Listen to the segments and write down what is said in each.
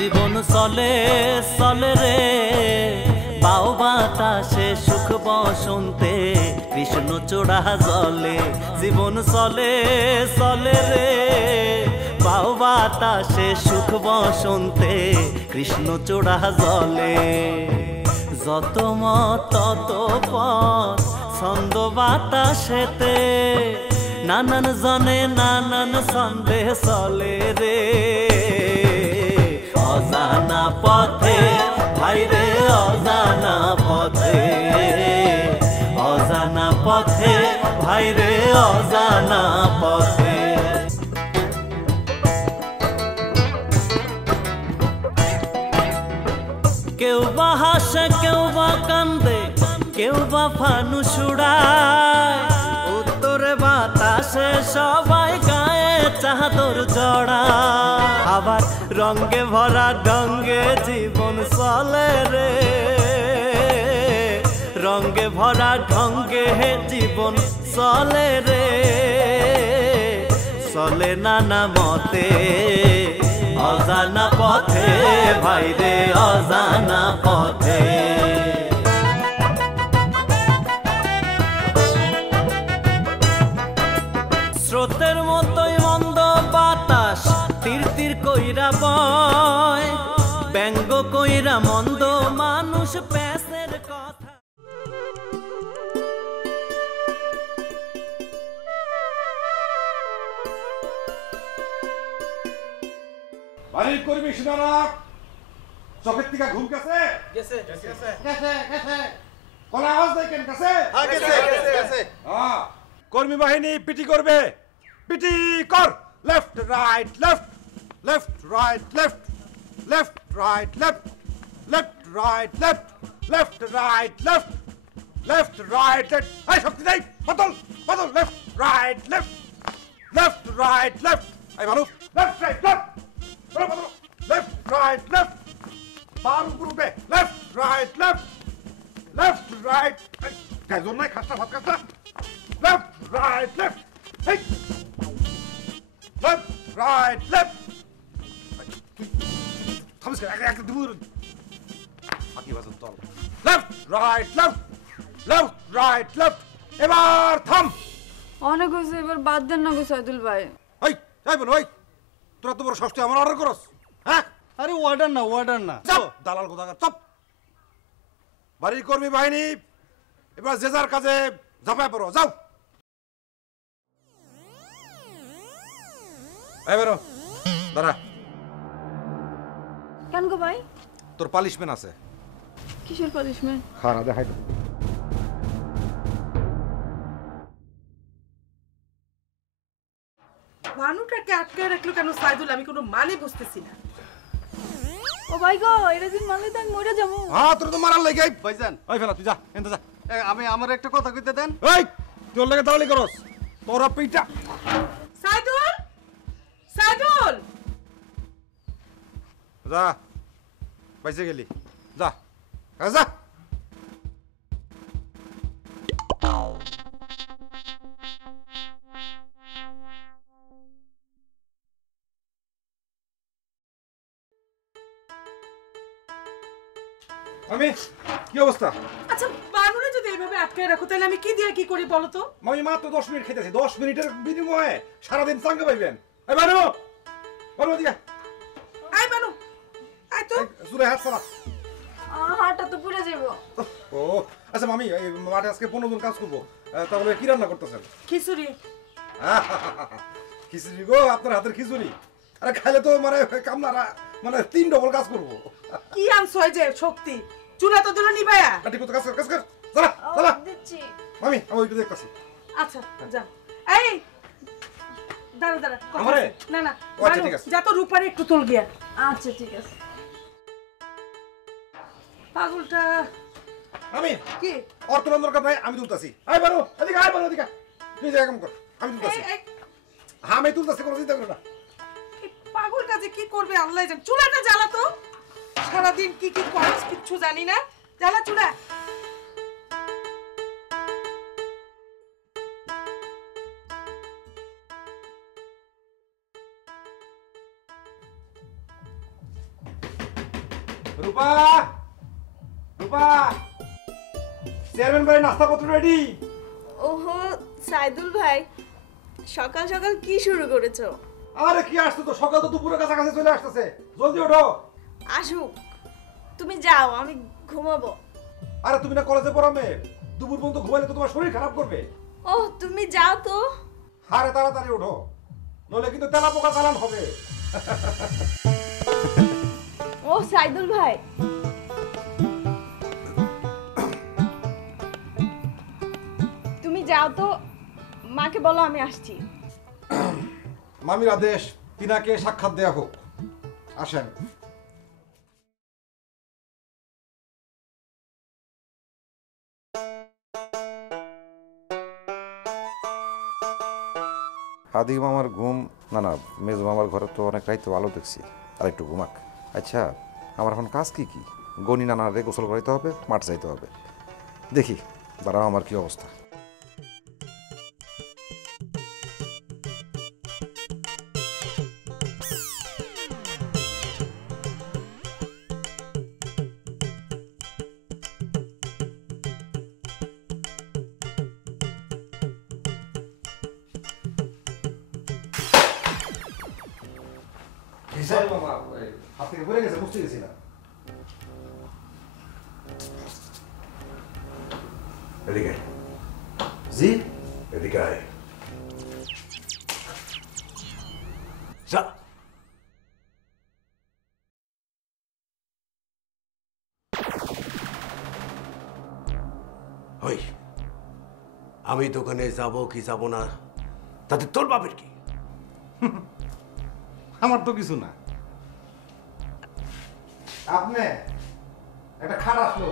জীবন চলে চলে রে বাউ বাতাসে সুখ বসন্তে কৃষ্ণচূড়া জলে জীবন চলে চলে রে বাউ বাতাসে সুখ বসন্তে কৃষ্ণচূড়া জলে যত মত তত পথ ছন্দ বাতাসেতে নানান জনে নানান ছন্দে চলে রে অজানা পথে ভাইরে অজানা পথে অজানা পথে ভাইরে অজানা পথে কেউ বা হাসে কেউ বা কান্দে কেউ বা ফানুস উড়ায় উত্তরে বাতাসে সবাই গায়ে চাদর জড়ায় আবার রঙে ভরা ঢঙ্গে জীবন চলে রে রঙে ভরা ঢঙ্গে জীবন চলে রে চলে নানা মতে অজানা পথে ভাইরে অজানা পথে স্রোতের মতোই মন্দ বাতাস তীর তীর কইরা বয় ব্যঙ্গ কইরা মন্দ মানুষ প্যাসের কথা বাড়ির কর্মী শোনারা চোখের থেকে ঘুম গেছে গেছে কোন আওয়াজ নাই কেন গেছে গেছে কর্মী বাহিনী পিটি করবে পিটি কর left right left left right left left right left left right left left right left left right left এই শক্তি নাই বদল বদল left right left left right left এই মানুষ left right left left right left বার উপরে left right left left right Gajan নাই খাস্তা ভাত খাস্তা left right left hey left right left thumbs একটা দিব আকি বাজন চল left right left left right left এবার থাম অনেক হয়েছে এবার বাদ দেন না গো সাইদুল ভাই এই এই বল ওই তোরা তো বড় ষষ্ঠী আমার অর্ডার করস হ্যাঁ আরে ওয়ার্ডার না চপ দালাল কোথাকার চপ বাড়ির কর্মী বাহিনী এবার যে যার কাজে ঝাঁপায় পড়ো যাও এই বেরো দাঁড়া কেন গো ভাই তোর পালিশমেন্ট আছে কিসের পানিশমেন্ট খানা দেখাই মানুটাকে আটকে রাখলো কেন সাইদুল আমি কোনো মানে বুঝতেছি না ও ভাই গো এটা দিন মানলে তো আমি মরে যাবো হ্যাঁ তোর তো মারার লাগে ভাইজান ওই ফেলা তুই যা এনতে যা আমি আমার একটা কথা কইতে দেন এই তোর লাগে দালালি করস তোরা পিটা সাইদুল সাইদুল যা বাইসে গেলি যা যা আমি কি অবস্থা আচ্ছা বানুরে যদি এইভাবে আটকে রাখো তাহলে আমি কি দিয়ে কি করি বলো তো আমি মাত্র 10 মিনিট খেতেছি 10 মিনিটের বিনিময়ে সারাদিন চাঙ্গা পাইবেন এই বানু বলো দিকে আই বানু আই তো জুরে হাত সরা হাড়টা তো পুড়ে যাবো ও আচ্ছা মামি এই মাঠে আজকে 15 জন কাজ করব তাহলে কি রান্না করতেছেন খিচুড়ি খিচুড়ি গো আপনার হাতের খিচুড়ি আরে খাইলে তো মানে কামনারা মানে 3 ডবল কাজ করব কি আনছ এই যে শক্তি চুলা তো দিল নিবায়া ঠিক মতো কাজ কর চলা চলা দিচ্ছি মামি আমি ওইটা দেখতাছি আচ্ছা যা এই দাঁড়া দাঁড়া আমারে? না না ও আচ্ছা, ঠিক আছে। যা তো রূপারে একটু তুল গিয়া আচ্ছা ঠিক আছে পাগলটা আমি কি অর্থনন্দর দরকার নাই আমি তুলতাছি আই বানু এদিকে তুই যা কাম কর আমি তুলতাছি এই হ্যাঁ আমি তুলতাছি কোনো চিন্তা করো না এই পাগলটা যে কি করবে আল্লাহ জানে চুলাটা জ্বালা তো সারাদিন কি কি করস কিচ্ছু জানি না জ্বালা চুলা রূপা রূপা চেয়ারম্যান ভাই নাস্তাপত্র রেডি। ওহো সাইদুল ভাই, সকাল সকাল কি শুরু করেছো? আরে কি আসছো তো, সকাল তো দুপুরের কাছাকাছি চলে আসতেছে, জলদি ওঠো। আসুক, তুমি যাও, আমি ঘুমাবো। আরে তুমি না কলেজে পড়ো মেয়ে, দুপুর পর্যন্ত ঘুমাইলে তো তোমার শরীর খারাপ করবে। ও তুমি যাও তো। আরে তাড়াতাড়ি ওঠো, নইলে কিন্তু তেলা পোকা চালান হবে। ও সাইদুল ভাই, তুমি যাও তো, মাকে বলো আমি আসছি। মামির আদেশ, তিনাকে সাক্ষাৎ দেয়া হোক। আসেন। আদি মামার ঘুম, না মেজো মামার ঘরে তো অনেক রাইতে ভালো দেখছি, আর একটু ঘুমাক। আচ্ছা, আমার এখন কাজ কি কি? গনি নানারে গোসল করাইতে হবে, মাঠ যাইতে হবে। দেখি দাঁড়াও আমার কি অবস্থা। মামা হাত থেকে পড়ে গেছে, বুঝতে গেছি না। এদিকে জি, এদিকে আয়। যা। ওই আমি দোকানে যাব কি যাব না তাতে তোর বাপের কি? আমার তো কিছু না। আপনি একটা খাট আসলো।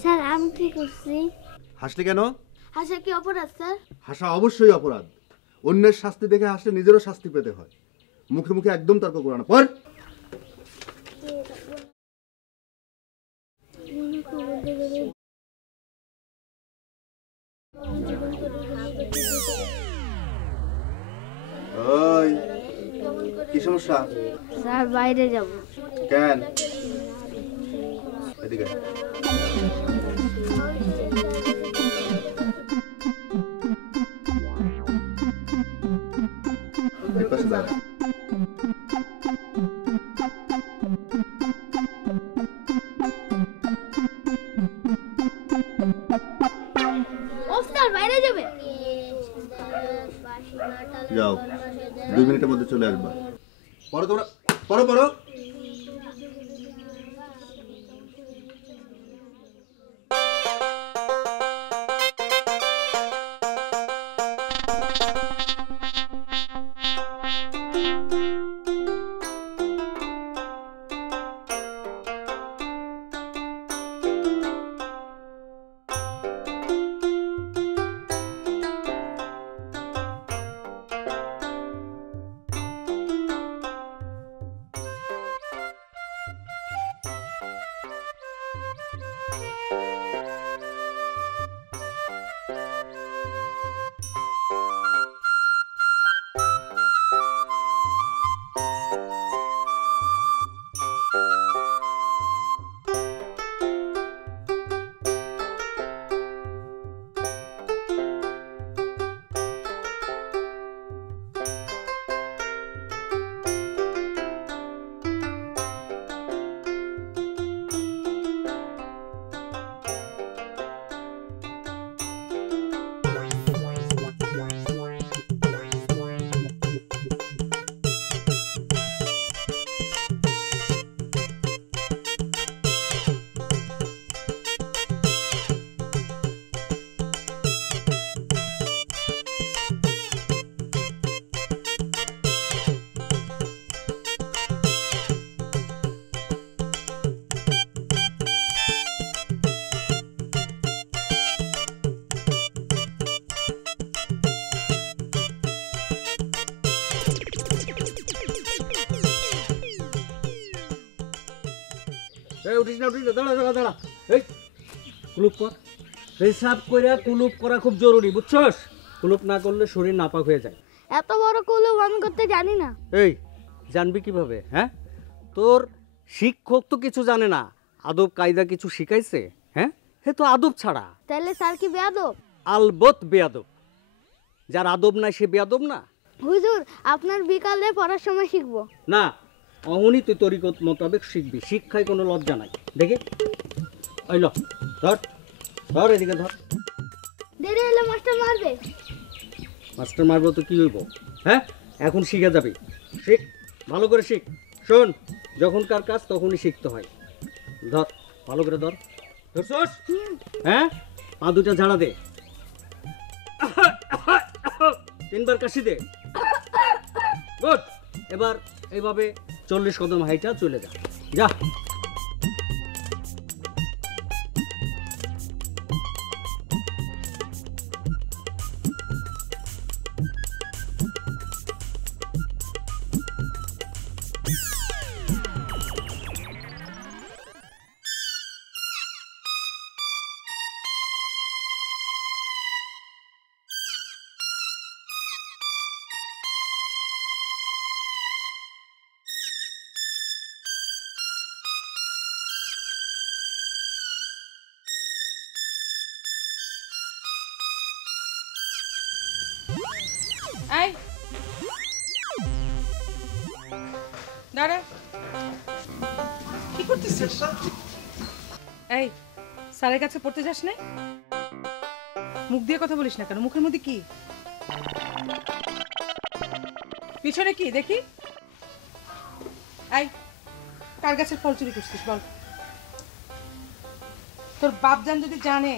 স্যার আমি কি করছি? হাসলি কেন? হাসা কি অপরাধ স্যার? হাসা অবশ্যই অপরাধ। অন্যের শাস্তি দেখে হাসলে নিজেরও শাস্তি পেতে হয়। মুখে মুখে একদম তর্ক করো না। পড়। ওই কি সমস্যা? স্যার বাইরে যাব। কেন? এদিকে এই পাশে দাঁড়া। ও স্যার বাইরে যাবে। যাও, 2 মিনিটের মধ্যে চলে আসবা। পড়ো তোমরা, পড়ো পড়ো। এই উঠিস না দাঁড়া দাঁড়া দাঁড়া এই কুলুপ কর পেশাব কইরা কুলুপ করা খুব জরুরি বুঝছস কুলুপ না করলে শরীর নাপাক হয়ে যায় এত বড় কুলুপ আমি করতে জানি না এই জানবি কিভাবে হ্যাঁ তোর শিক্ষক তো কিছু জানে না আদব কায়দা কিছু শিখাইছে হ্যাঁ হে তো আদব ছাড়া তাহলে স্যার কি বেয়াদব আলবত বেয়াদব যার আদব নাই সে বেয়াদব না হুজুর আপনার বিকালে পড়ার সময় শিখবো না অহনি তুই তরিকত মোতাবেক শিখবি শিক্ষায় কোনো লজ্জা নাই দেখে ওই ল ধর ধর এদিকে ধর দেরি হলে মাস্টার মারবে মাস্টার মারবো তো কি হইব হ্যাঁ এখন শিখে যাবি শিখ ভালো করে শিখ শোন যখনকার কাজ তখনই শিখতে হয় ধর ভালো করে ধর ধরছস হ্যাঁ পা দুটা ঝাড়া দে 3 বার কাশি দে গুড এবার এইভাবে 40 কদম হাইটা চলে যা যা এই দাঁড়া কি করতেছিস এই স্যারের কাছে পড়তে যাস না মুখ দিয়ে কথা বলিস না কেন মুখের মধ্যে কি পিছনে কি দেখি এই কার গাছের ফল চুরি করছিস বল তোর বাপজান যদি জানে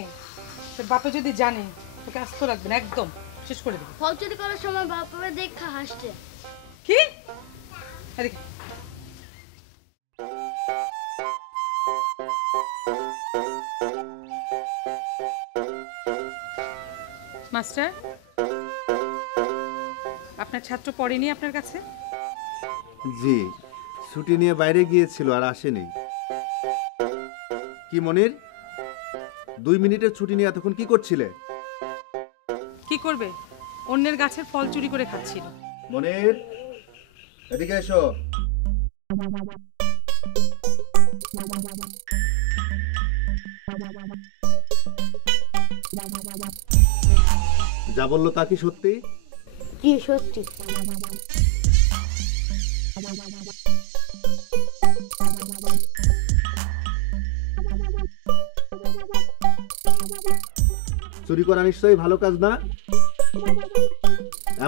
তোর বাপে যদি জানে তোকে আস্ত রাখবে না একদম শেষ করে দেবে ফল চুরি করার সময় বাপরে দেখা হাসছে কি এদিকে মাস্টার আপনার ছাত্র পড়েনি আপনার কাছে জি ছুটি নিয়ে বাইরে গিয়েছিল আর আসেনি কি মনির 2 মিনিটের ছুটি নিয়ে এতক্ষণ কি করছিলে কি করবে অন্যের গাছের ফল চুরি করে খাচ্ছিল মনির এদিকে এসো যা বললো তা কি সত্যি জি সত্যি চুরি করা নিশ্চয়ই ভালো কাজ না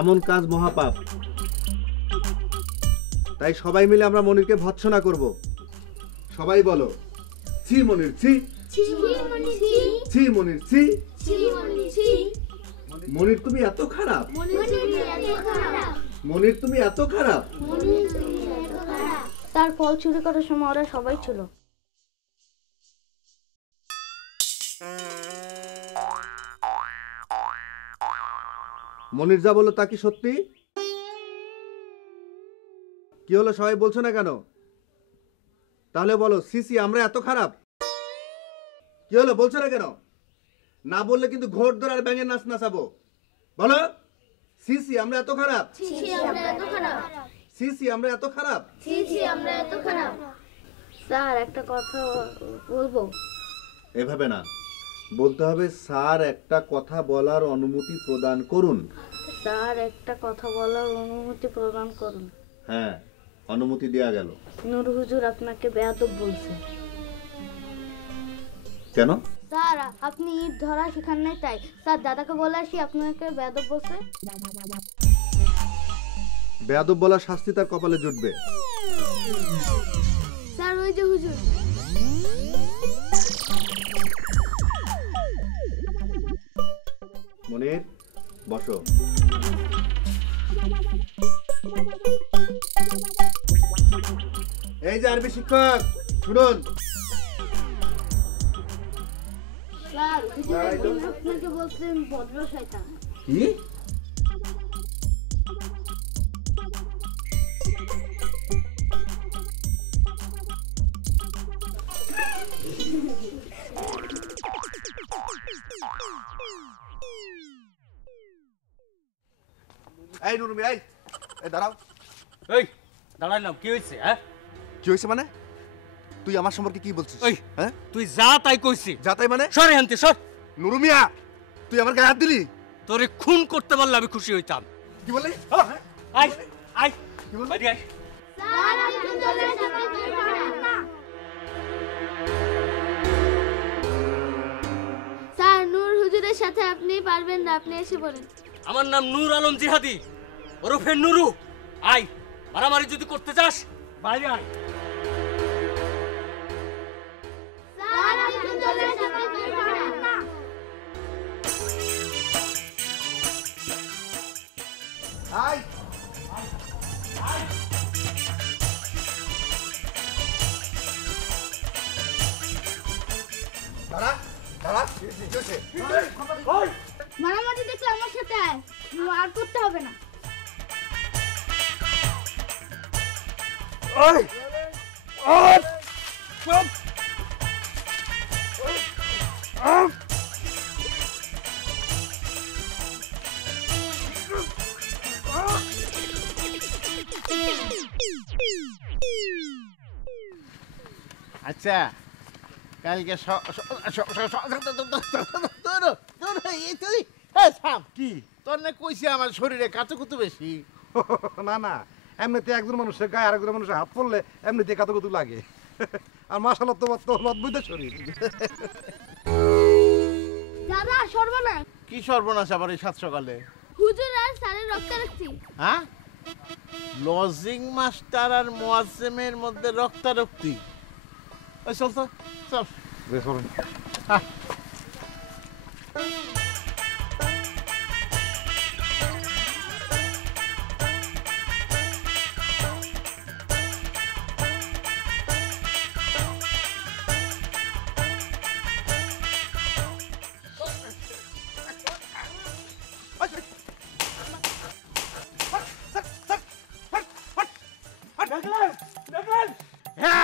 এমন কাজ মহাপাপ তাই সবাই মিলে আমরা মনিরকে ভৎসনা করব সবাই বলো ছি মনির ছি ছি মনির ছি মনির তুমি এত খারাপ মনির তুমি এত খারাপ তার ফল চুরি করার সময় ওরা সবাই ছিল মনির যা বললো তা কি সত্যি কি হলো সবাই বলছো না কেন তাহলে বলো সিসি আমরা এত খারাপ কি হলো বলছো না কেন না বললে কিন্তু ঘোড় ধরে আর ব্যাঙের নাচ নাচাবো বলো সিসি আমরা এত খারাপ সিসি আমরা এত খারাপ স্যার একটা কথা বলবো এভাবে না বলতে হবে স্যার একটা কথা বলার অনুমতি প্রদান করুন স্যার একটা কথা বলার অনুমতি প্রদান করুন হ্যাঁ অনুমতি দেয়া গেল নূর হুজুর আপনাকে বেয়াদব বলছে কেন স্যার আপনি ইট ধরা শেখান নাই তাই স্যার দাদাকে বলে আসি আপনাকে বেয়াদব বলছে বেয়াদব বলার শাস্তি তার কপালে জুটবে স্যার ওই যে হুজুর মনির বসো এই যে আরবি শিক্ষক শুনুন স্যার আপনাকে বলছেন ভদ্র শয়তান কি এই নুরুমি এই দাঁড়াও। এই দাঁড়াইলাম, কি হয়েছে? হ্যাঁ কি হয়েছে মানে? তুই আমার সম্পর্কে কি বলছিস? হ্যাঁ তুই যা তাই কইছি। যা তাই মানে? সরে হানতে সর। নুরুমিয়া তুই আমার গায়ে হাত দিলি? তোরে খুন করতে পারলে আমি খুশি হইতাম। কি বললি? আয় আয় কি বল বাইরে আয়। স্যার নূর হুজুরের সাথে আপনি পারবেন না, আপনি এসে পড়েন। আমার নাম নূর আলম জিহাদি ওরফে নুরু। আয়, মারামারি যদি করতে চাস বাইরে আয়। আয় দাঁড়া দাঁড়া। মারামারি দেখলে আমার সাথে আয়, আর করতে হবে না। আচ্ছা কালকে কি তোর না কইছে আমার শরীরে কাতুকুতু বেশি। না না, এমনিতে একজন মানুষের গায়ে আরেকজন মানুষের হাত পড়লে এমনিতে কাতুকুতু লাগে। আর মাশাআল্লাহ তোমার তো অদ্ভুত শরীর। দাদা সর্বনাশ। কি সর্বনাশ আবার এই সাত সকালে? হুজুর আর স্যারের রক্তারক্তি। হ্যাঁ, লজিং মাস্টার আর মুয়াজ্জিমের মধ্যে রক্তারক্তি। ওই চল তো চল। বেশ বলুন।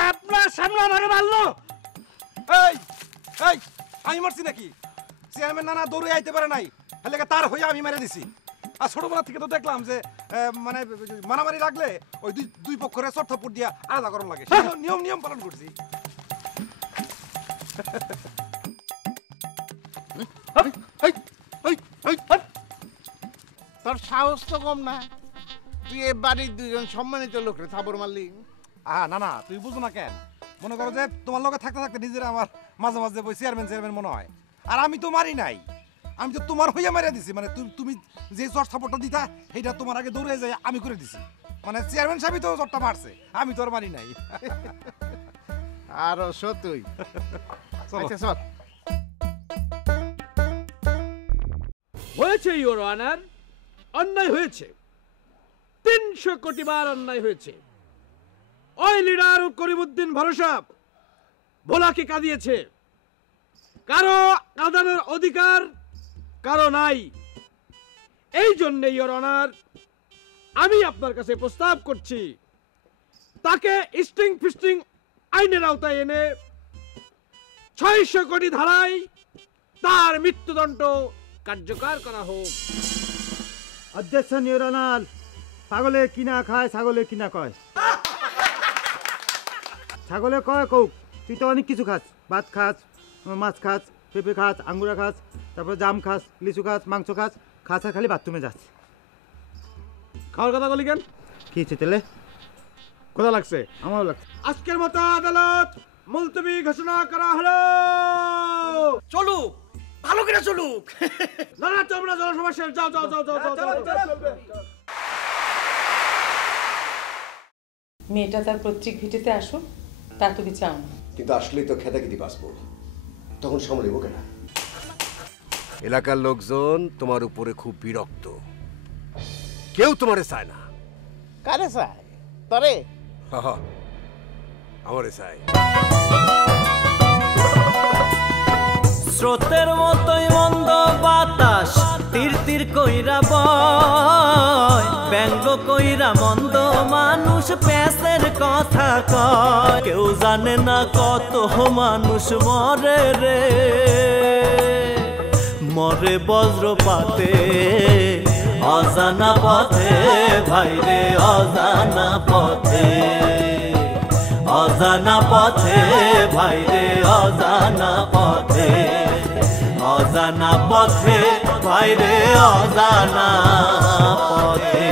আপনার সামনে আমাকে মারলো। আমি মারছি নাকি? চেয়ারম্যান নানা দৌড়ে আইতে পারে নাই, তাহলে তার হয়ে আমি মেরে দিছি। আর ছোটবেলা থেকে তো দেখলাম যে মানে মারামারি লাগলে ওই দুই পক্ষের চট্টপুর দিয়া আলাদা করণ লাগে। নিয়ম নিয়ম পালন করছি। তোর সাহস তো কম না, তুই এ বাড়ির দুইজন সম্মানিত লোকরে থাবর মারলি। না না, তুই বুঝো না কেন? মনে করো যে তোমার লোকে থাকতে থাকতে নিজেরা আমার মাঝে মাঝে বই চেয়ারম্যান মনে হয়। আর আমি তো মারি নাই, আমি তো তোমার হইয়া মারিয়া দিছি। মানে তুমি যে চট সাপোর্টটা দিতা সেইটা তোমার আগে দৌড়ে যায় আমি করে দিছি। মানে চেয়ারম্যান সাহেবই তো চটটা মারছে, আমি তো আর মারি নাই। আর সত্যই আচ্ছা চল। হয়েছে ইওর অনার, অন্যায় হয়েছে, 300 কোটি বার অন্যায় হয়েছে। ওই লিডার করিমউদ্দিন ভরসা ভোলাকে কাঁদিয়েছে। কারো কাঁদানোর অধিকার কারো নাই। এই জন্য ইওর অনার আমি আপনার কাছে প্রস্তাব করছি, তাকে স্টিং ফিস্টিং আইনের আওতায় এনে 600 কোটি ধারায় তার মৃত্যুদণ্ড কার্যকর করা হোক। অধ্যক্ষ ইওর অনার, পাগলে কিনা খায় ছাগলে কিনা কয়। ছাগলে কয় কৌক, তুই তো অনেক কিছু খাস, ভাত খাস, মাছ খাস, পেঁপে খাস, আঙ্গুরা খাস, তারপরে জাম খাস, লিচু খাস, মাংস খাস, খাস আর খালি বাথরুমে যাস। খাওয়ার কথা বলি কেন? কি হচ্ছে তেলে? কোথা লাগছে? আমারও লাগছে। আজকের মতো আদালত মুলতবি ঘোষণা করা হলো। চলুক, ভালো করে চলুক। না না, তোমরা জনসভা শেষ, যাও যাও যাও যাও যাও। মেয়েটা তার পৈতৃক ভিটেতে আসুক, তা তুমি চাও না। কিন্তু আসলেই তো খেদাখিদি বাঁচবো, তখন সামলাবো কেনা? এলাকার লোকজন তোমার উপরে খুব বিরক্ত, কেউ তোমারে চায় না। কারে চায়? তরে আমারে চায়। স্রোতের মতোই মন্দ বাতাস তীর তীর কইরা বয়, ব্যঙ্গ কইরা মন্দ মানুষ প্যাসের কথা কয়। কেউ জানে না কত মানুষ মরে রে, মরে বজ্রপাতে অজানা পথে ভাইরে অজানা পথে অজানা পথে ভাইরে অজানা পথে অজানা পথে ভাইরে অজানা পথে